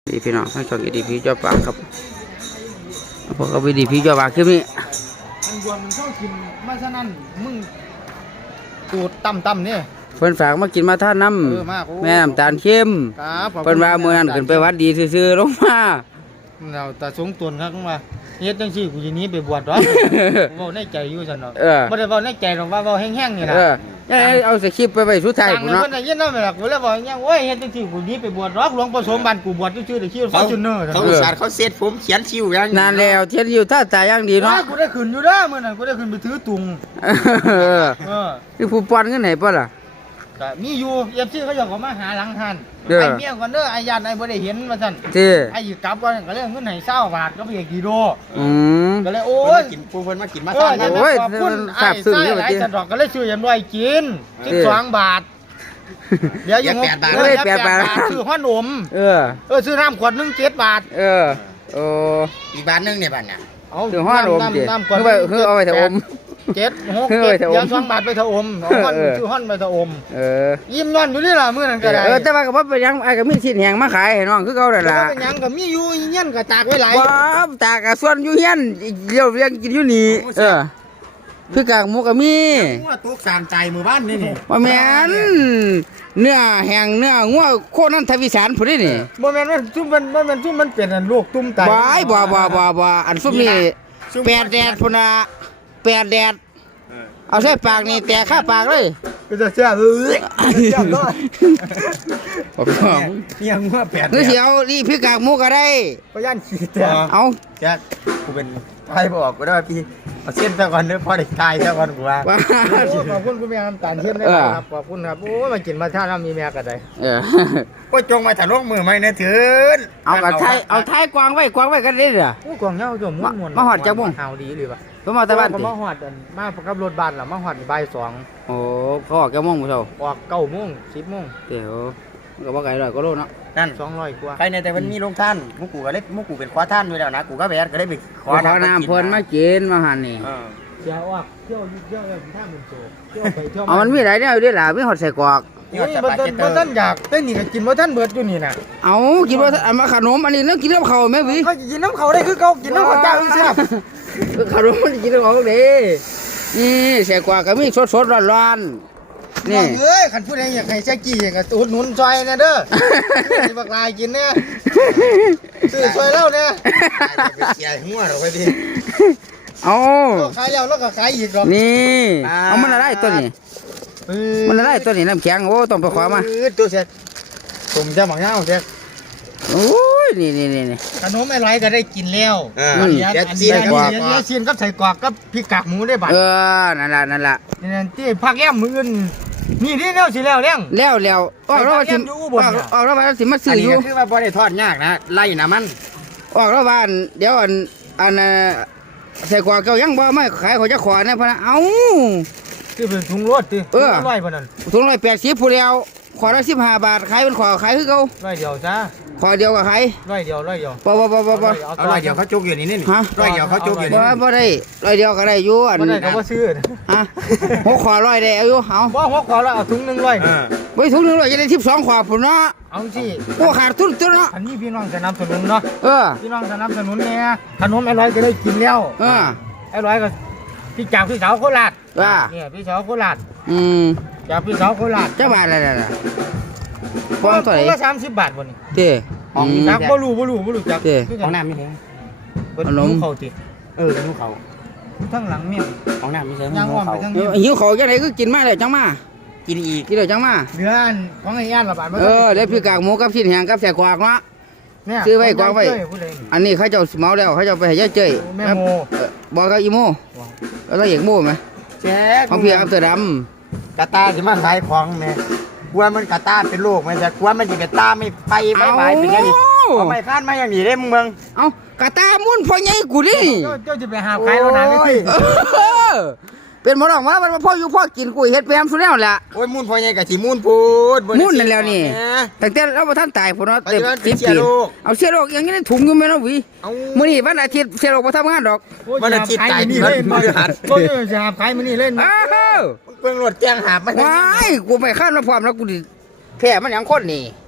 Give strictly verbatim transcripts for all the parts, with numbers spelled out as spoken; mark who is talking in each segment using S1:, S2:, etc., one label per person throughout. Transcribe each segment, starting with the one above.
S1: ดีพี่น้องทั้งช่องดีพีเจ้าปากครับพวกเขาไปดีพีเจ้าปากคือนี่
S2: มันบวนมันชอบกินมาซะนั่นมึงตูดต่ำต่ำเนี่ย
S1: เพิ่นฝากมากินมาท่าน้ำแม่น้ำตาลเข้มเพิ่นว่าเมื่อนั้นขึ้นไปวัดดีซื่อๆลงมา
S2: เราแต่สงตนครับว่าเฮ็ดจังซี่กูสิหนีไปบวชดอกเว้าในใจอยู่ซั่นเนาะบ่ได้เว้าในใจหรอกว่าเว้าแห้งๆนี่ล่ะ
S1: เออเอาสคริปต์ไปไว้สุดท้าย
S2: พุ่นเนาะเพิ่นได้ยินนำแม่ล่ะกูเลยบอกยังโอ้ยเฮ็ดจังซี่กูหนีไปบวชดอกหลวงพ่อสมบัติกูบวชซื่อๆได้คิว Fortuner
S3: เขาอุตส่าห์เขาเซ็ตผมเขียนคิวอย่าง
S1: นานแล้วเทียนอยู่ท่าตาอย่างดีเนาะ
S2: กูได้ขึ้นอยู่เด้อมื้อนั้นกูได้ขึ้นไปถือตุง
S1: เออคือผู้ปอนเงินไหนป่ะล่ะ
S2: ก็มีอยู่ เอฟ ซี เขาอยากมาหาหลังหันไอ้เมียก่อนเด้อไอ้ญาติไอ้บ่ได้เห็นว่าซั่นไอ้อยู่กลับก่อนก็เลยเงินให้เศร้าบาทก็ไปกิโล
S1: อืม
S2: ก็เลยโอ้ย
S3: กินปูเพิ่นมากินมาทาน
S2: โอ้ยขอบคุณไอ้ไส้หลายสะดอกก็เลยซื้ออย่างน้อยกินสิบสองบาทเดี๋ยวอยู่แปดบาทเลยแปดบาทซื้อขนมเออเออซื้อน้ำขวดนึงเจ็ดบาท
S1: เออโอ้
S3: อีกบาทนึงเนี่ยบาทน่ะ
S1: เอาซื้อขนมเจ็ดคือเอาไปถอม
S2: เจ็ดหกเจ็ดเดี๋ยวสองบาทไปถอมเอาห้อนซื้อห้อนไปถอมเออยิ้มนอนอยู่นี่ล่ะมื้อนั้นก็ได้
S1: เออแต่ว่าก็บ่เป็นหยังไอ้ก็มีชิ้นแห้งมาขายให้น้องคือเก่านั่นล่ะ
S2: เป็นหยังก็มีอยู่เฮียนก็ตากไว้หลาย
S1: บ่ตากก็ส่วนอยู่เฮียนเดี๋ยวเรียงกินอยู่นี่เออคือกากหมูก็มี
S3: งัวตุกสามใจหมู่บ้านนี่นี่
S1: บ่แม่นเนื้อแห้งเนื้องัวโคนั้นทวิสารพุ่นนี่นี่
S2: บ่แม่นว่าซุ่มมันบ่แม่นซุ่มมันเป็นอันโรคตุ่มไต
S1: บ่บ่บ่บ่บ่อันซุ่มนี่แปดแดดพุ่นน่ะแปดแดดเอาใส่ปากนี่แตกคาปากเลย
S2: ก็จะแซ่บเอ้ยแซ่บด้วย
S1: ผม
S3: เนี่ยงัวแปด
S1: นี่สิเอานี่พี่กากหมูก็ได้
S2: ก็ย่านขี้แตก
S1: เอา
S3: แจ๊คกูเป็นไผบอกกูได้ว่าพี่เอาเส้นซะก่อนเด้อพอได้ทายซะก่อนกูว่า
S2: ขอบคุณคุณแม่น้ำตาลเทียมได้ครับขอบคุณครับโอ้มากินมาท่าน้ำมีแม่ก็ได้
S1: เออ
S3: ก็จงมาถ่ายลงมือไหมเนี่ยถือ
S1: เอากระไทยเอาไทยกวางไว้กวางไว้กันได้เหรอ
S2: โอ้กวางเงาจมม้วนม้วน
S1: มาหอดจังม่วง
S2: หาวดีหรือเปล่า
S1: ก็มาตะวัน
S2: มาหอดมากับรถบัสหรอมาหอดใบสอง
S1: โอ้เขาออกแก้วม่วงผู้ชม
S2: ออกเก้าโมงสิบโมง
S1: เดี๋ยวก็ว่าไก่ลอยก็โลเนาะ
S2: นั่นสองร้อยกว่า
S3: ใครในแต่มันมีลงท่านมุกูก็เล็กมุกูเป็นขวาท่านด้วยแล้วนะกูก็แบดก็ได้ไป
S1: ขอน้ำเพิ่นมากินมาหันนี่
S2: เดี๋ยวออกเที่ยวเที่ยวเลยท่ามันโซ่เที่ยวไปเที่ยว
S1: อ๋อมันมีอะไรเนี่ยด้วยล่ะมีหอดใส่กรอก
S2: นี่มันต้นมันต้นอยากเต้นนี่ก็กินว่าท่านเบิดอยู่นี่น่ะ
S1: เอากินว่าอันมาขนมอันนี้เรื่องกินน้ำเขาไหมพี่
S2: เขากินน้ำเขาได้คือเขากินน้ำเขาเจ้าใช่ไหม
S1: ขนมมันกินน้ำเขาดีนี่ใส่กรอกก็มีสดสดร้อนร้อน
S2: นี่เอ้ยขันพูดอะไรอยากให้แจ๊กกี้อย่างกับตูดหนุนซอยนะเด้อมีบักลายกินเนี่ยซื้อซอยเล่าเนี่ย
S3: เสียหัวเราไปดิ
S1: เอา
S2: ขายแล้วแล้วก็ขายอีกหรอก
S1: นี่เอามันอะไรตัวนี้มันอะไรตัวนี้น้ำแข็งโอ้ต้องไปขอมา
S2: ตัวเสร็จผมจะหมักเงาเสร็จ
S1: โอ้ยนี่นี่นี่
S2: ขนมไม่ไรก็ได้กินแล้ว
S1: อัน
S2: นี้อันนี้อันนี้เซียนกับใส่กรอกกับพริกกากหมูได้บัด
S1: เออนั่นแหละนั่นแหละ
S2: นี่ที่ผักแย้มมืออื่นนี่ที่แล้วสิแล้วเลี้ยง
S1: แล้วแล้วออกแล้วว่าสิออกแล้วว่าสิมาซื้ออยู่
S3: คือว่าบ่ได้ทอดยากนะไล่น้ำมัน
S1: ออกแล้วว่าเดี๋ยวอันอันใส่กรอกเก่ายังบ่ไม่ขายเขาจะขอเนี่ยพะนะเอ้า
S2: ที่เป็นถุงรถที่
S1: เออ
S2: ร้อยพนัน
S1: ถุงร้อยแปดสิบผู้เดียวขอละสิบห้าบาทขายเป็นขอขายคือเขา
S2: ร้อยเดียวจ้า
S1: ขอเดียวกับใคร
S2: ร้อยเดียวร้อยเดียว
S1: ปะปะปะปะปะ
S3: เอาร้อยเดียวเขาจุกอยู่นี่นี่ฮะร้อยเดียวเขาจุกอยู่นี่
S1: บ่บ่ได้ร้อยเดียวก็ได้อยู่อัน
S2: บ่ได้ก็บ่ซื้อ
S1: ฮะหกขอร้อยได้เอาอยู่เอา
S2: บ่หกขอแล้วเอาถุงหนึ่งร้อย
S1: ไว้ถุงหนึ่งร้อยจะได้สิบสองขอผุนเนาะ
S2: เอาสิ
S1: โอ้ขาดทุนตัวเนาะ
S2: อันนี้พี่น้องสนับสนุนเนาะ
S1: เออ
S2: พี่น้องสนับสนุนเนี่ยขนมไอ้ร้อยก็ได้กินแล้ว
S1: เออ
S2: ไอ้ร้อยก็พี่จากพี่สาวโคราช
S1: ว่า
S2: เนี่ยพี่สาวโคราช
S1: อืม
S2: จากพี่สาวโคราช
S1: เจ้าบาทอะไรล่ะฟองเท่าไหร่
S2: ก็สามสิบบาทวันนี้
S1: เจ้
S2: ของจักบ่รู้บ่รู้บ่รู้จัก
S1: เจ้
S3: ของน้ำมีแพง
S2: ขนมเขาติ
S3: เออหิวเขา
S2: ทั้งหลังเมี่ยง
S3: ของน้ำมีแพง
S2: ย่างอ่อนไปทั้งนี้
S1: หิวเขาจังไหนก็กินมาเลยจังมา
S3: กินอีก
S1: กินเลยจังมา
S2: เดือนของไอ้ย่านละบาท
S1: เออเดี๋ยวพี่กากหมูกับชิ้นแห้งกับแสกวากเนาะซื้อไว้กวางไว้อันนี้เขาจะเมาแล้วเขาจะไปให้ย่าเจ้ย
S2: แม่โม
S1: บอกกับอีโมแล้วเอกโม่ไหม
S3: แจ๊
S1: ของพี่อัมสเตอร์ดัม
S3: กาตาสิมาขายของแม่กลัวมันกาตาเป็นโรคมันจะกลัวมันจะเป็นตาไม่ไปไม่ไปเป็นอย่างนี้เอาไม่คาดมาอย่างนี้ได้มึงเมือง
S1: เอากาตามุ่นพอใหญ่กูดิ
S2: เจ้าจะไปหาขายแล้วนะไม่สิ
S1: เป็นหมอหลอกมามันพ่ออยู่พ่อกินกุ้ยเฮ็ดแปมสุดแล้วแหละ
S3: โอ้ยมุ่นพอใหญ่กับที่มุ่นพูด
S1: มุ่นนั่นแล้วนี่แต่แต่เราท่านตายพอเนาะเต็มสิบปีเอาเชื้อโรคอย่างนี้ถุงอยู่ไหมเนาะวิมื้อนี้วันอาทิตย์เชื้อโรคมาทำงานดอก
S3: วันอาทิตย์ตายนี่เล่นมือหัด
S2: ก็จะหาขายมื้อนี้เล่น
S3: เพิ่งรถแจ้งหาบ
S1: ไม่ว้ายกูไม่คาดมาพร้อมแล้วกูดิแพ้มันอย่างคนนี่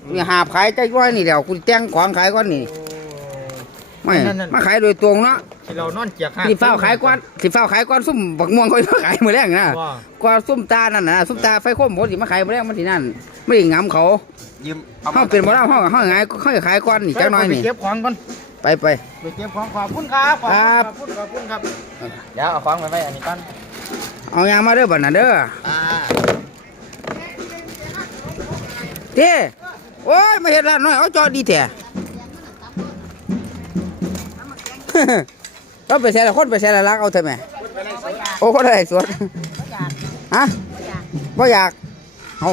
S1: มีหาบขายใจก้อยนี่เดี๋ยวคุณแต่งของขายก้อนนี่ไม่มาขายโดยตรงเนาะ
S2: ที่เรานอนเจียก
S1: สิเฝ้าขายก้อนสิเฝ้าขายก้อนซุ่มบักม่วงเขาขายมือแรกนะก้อนซุ่มตานั่นนะซุ่มตาไฟคมผมสิมาขายมือแรกมันที่นั่นไม่ได้งำเขา
S3: ยืม
S1: เขาเป็นบ่ได้เขาเขาไงเขาขายก้อนนี่จักน้อยนี่
S2: เก็บของก่อน
S1: ไปไป
S2: ไปเก็บของขอบคุณครับขอบคุณขอบคุณครับเดี๋ยวเอาของไปไว้อันนี้ก่อน
S1: เอายางมาเด้อบัดน่ะเด้อ
S3: อ่า
S1: เต้โอ้ยมาเห็นร้านน้อยเอาจอดดีแท้เราไปแช่ละคนไปแช่ละลักเอาเถอะแม่โอ้คนอะไรสวนฮะบ่อยากเอา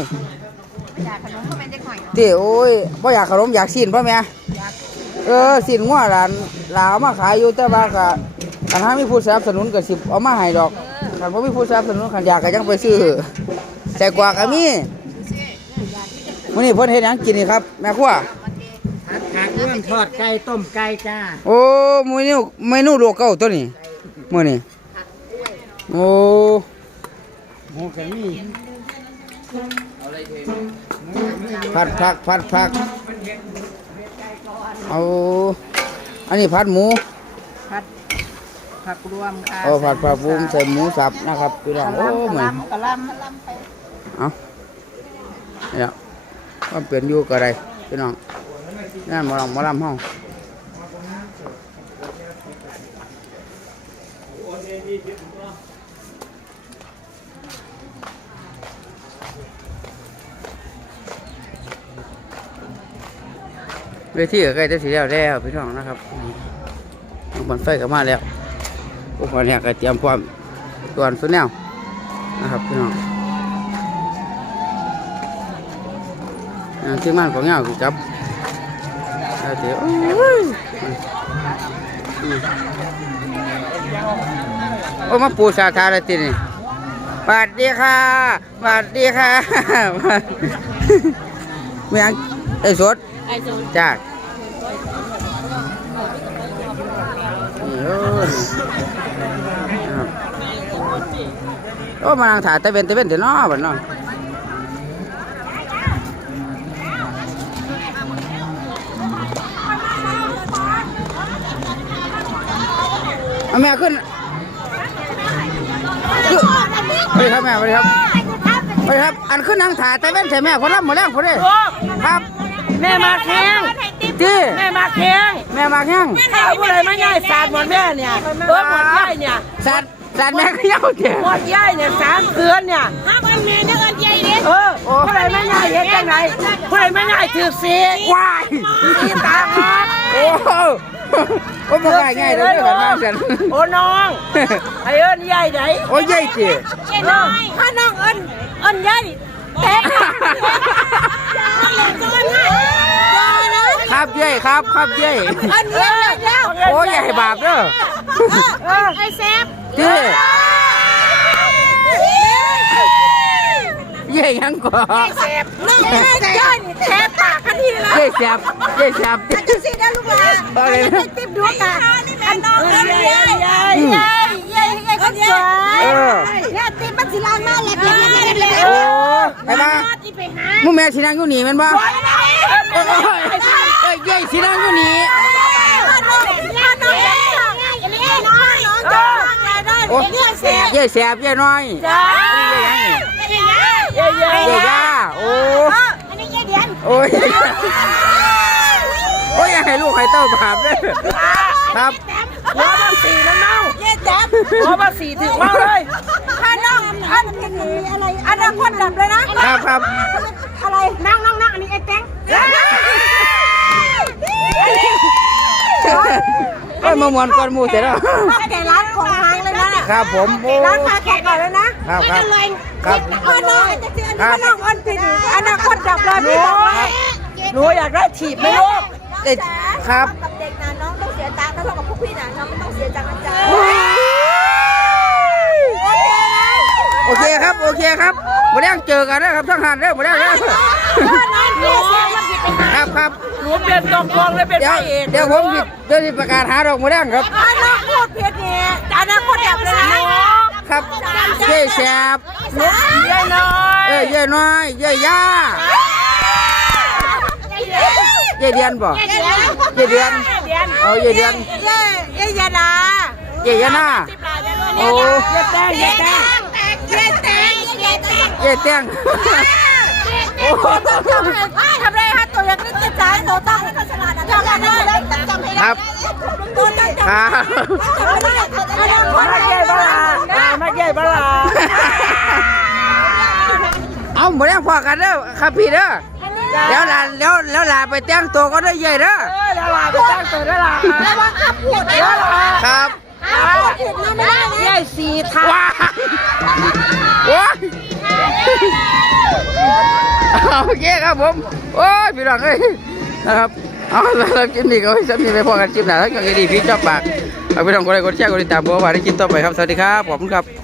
S1: เต้โอ้ยบ่อยากขนมอยากสิ้นป่ะแม่เออสิ้นงัวร้านลาวมาขายอยู่แต่ว่าก็คันหามีผู้สนับสนุนก็สิเอามาให้ดอกคันบ่มีผู้สนับสนุนคันอยากก็ยังไปซื้อใส่กว่าก็มีมื้อนี้เพิ่นเฮ็ดหยังกินนี่ครับแม่ครัว
S2: ผักเรื่องทอดไก่ต้มไก่จ้า
S1: โอ้เมนูเมนูโลเก้าตัวนี้มื้อนี้โอ้
S2: หมูกระมี่
S1: ผัดผักผัดผักเอาอันนี้ผัดหมู
S4: ผัดผักรวมค่ะ
S1: เอาผัดผักบุ้งใส่หมูสับนะครับพี่น้องโอ้เหมือน
S4: กะลำกะลำไป
S1: เอาเนี่ยมันเปลี่ยนอยู่กับอะไรพี่น้องนั่นหมอลำหมอลำห้องเวทีก็ใกล้จะสีแล้วแล้วพี่น้องนะครับบันไฟก็มาแล้วพวกคนเนี่ยก็เตรียมพร้อมตัวนสุดแนวนะครับพี่น้องที่มันของเงาคือจับเดี๋ยวโอ้มาปูสาธารณะตีนี่สวัสดีค่ะสวัสดีค่ะเมียงไอ้สดจ้าโอ้มานั่งถ่ายตะเวนตะเวนเดี๋ยวน้อบัดน้อเอาแม่ขึ้นสวัสดีครับแม่สวัสดีครับสวัสดีครับอันขึ้นนั่งถ่ายตะเวนใช่แม่คนรับหมดแล้วคนนี้ครับ
S4: แม่มาแข้ง
S1: จี้
S4: แม่มาแข้ง
S1: แม่มาแข้ง
S4: ข้าวผู้ใดไม่ง่ายสาดหมดแม่เนี่ยเออหมดย่ายเนี่ย
S1: สัตว์สัตว์แม่ก็เย้าเจ้า
S4: หมดย่ายเนี่ยสามเดือนเนี่ยห้าพันแม่เนี่ยเอินใหญ่ดิเออผู้ใดไม่ง่ายเห็นจังไหนผู้ใดไม่ง่ายถือสี
S1: ควาย
S4: สีตาครับ
S1: โอ้โหโอ้ยง่ายง่ายเลยเรื่องของฉัน
S4: โอ้น้องไอเอินใหญ่ไหน
S1: โอ้ยใหญ่จี
S4: น้องถ้าน้องเอินเอินใหญ่เต๊ะ
S1: ครับใหญ่ครับครับใหญ่
S4: เอินใหญ่แล้ว
S1: โอ้ยใหญ่บาปเด้อ
S4: ไอเซฟ
S1: จีใหญ่ยังกว่า
S4: เซฟน้องใหญ่ใหญ่แทบปากกันทีละ
S1: ใหญ่แสบใหญ่แสบ
S4: จะสิได้ลูกหลานอะไรนะติ๊บดูกันอันน้องเอินใหญ่ใหญ่ใหญ่ใหญ่ใหญ่คนสวยเนี่ยติ๊บมันสิลางมาเล็กเล็กเล็กเล็ก
S1: โอ้ไอ้บ้ามึงแม่สีนางอยู่นี่มันบ้าเอ้ยใหญ่สีนางอยู่นี่โอ้ใหญ่แสบใหญ่น้อยใหญ่ใหญ่ยาโอ้โอ้ยโอ้ยให้ลูกให้เต้าบาปเลยครับ
S4: หัวมาสี่แล้วน้องหัวมาสี่ถึงเมาเลยถ้าน้องอันอะไรอันนั้นคนดับเลยนะครับ
S1: ครับ
S4: อะไรนั่งนั่งนั่งอันนี้ไอ้แตง
S1: ก็มามวนก้อนหมูเสร็จแล้ว
S4: แต่ร้านของทางเลยนะครับ
S1: ผมโอ้
S4: ร้านคาแขกก่อนเลยนะครับ
S1: ครับครับ
S4: พ่อน้องพ่อน้องอันเป็นอันนั้นคนดับเลยพี่บอกว่าหนูอยากได้ถีบไหมลูก
S1: เด็ดครับ
S5: กับเด็กนะน้องต้องเสียตังค์ถ้าเรากับพวกพี่นะน้องไม่ต้องเสียตังค์นะจ๊ะ
S1: โอเคครับโอเคครับมาแล้งเจอกันนะครับทั้งหันเด้อมาแล้งเด้อครับครับ
S4: หนูเป็นตองกองเลยเป็น
S1: เดี๋
S4: พ
S1: ยว
S4: ระเอก
S1: เดี๋ยวผมเดี๋ยวประกาศหาดอกมาแล้งครับ
S4: อันนั้นพูดเพี้ยนเนี่ยอันนั้นคนดับเลยนะครับ
S1: เย่แสบ
S4: เย้น้อย
S1: เอ้ยเย่น้อยเย่ย่าเย่เดือนบ่เย่เดือนเอาเย่เดือน
S4: เย่เย่ยาดา
S1: เย่ยานาโอ้
S4: เย่แตงเย่แตงเย่แตงเย่แตง
S1: เย่แต้งโอ้
S4: ทำไรทำไรฮะตัวยังนึกจะจ่ายตัวต้องให้ฉลาดจำได้จำให้ได้
S1: ครับ
S4: ตัวต้องจำ
S1: ครับ
S4: ไม่ได้มาเย่บ้ามาเย่บ้า
S1: เอาหมดแล้วพอกันเด้อครับพี่เด้อแล้วลาแล้วแล้วลาไปแต่งตัวก็ได้เย่เด้อ
S4: แล้วลาไปจ้างตัวได้ละระวังอับพูดแล้วล่ะ
S1: ครับ
S4: อับพูดไม่ได้เย่สี่ทาง
S1: ว้าว้าโอเคครับผมโอ้ยพี่น้องเอ้ยนะครับเอาสำหรับคลิปนี้ก็ไว้สักนิดไปพอกันคลิปหน้าแล้วก็ดีพี่ชอบปากเอาไปลองกดไลค์กดแชร์กดติดตามเพื่อว่าได้คลิปต่อไปครับสวัสดีครับขอบคุณครับ